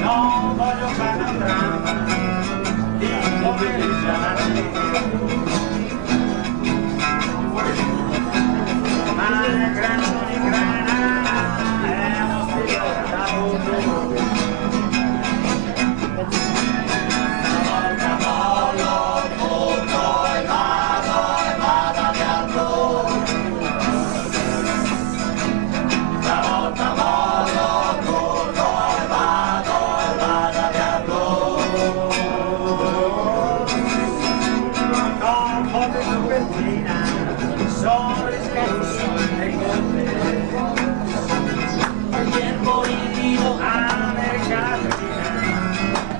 non voglio fare un dramma di poveriggiare, ma nel grano di grana è uno stile da voto. Sono riscatto nei conti, gli erbolini americani,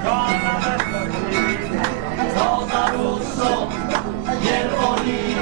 con la vespertina, soda russo, gli erbolini,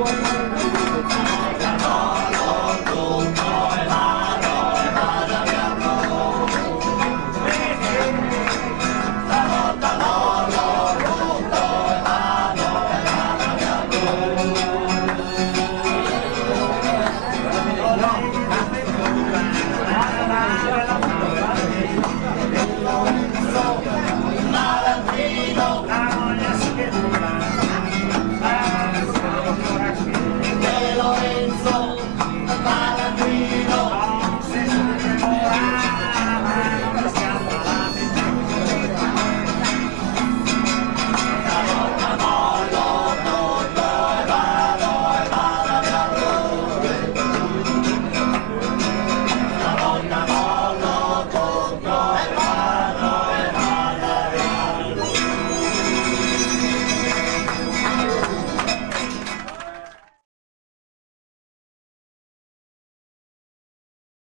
Buon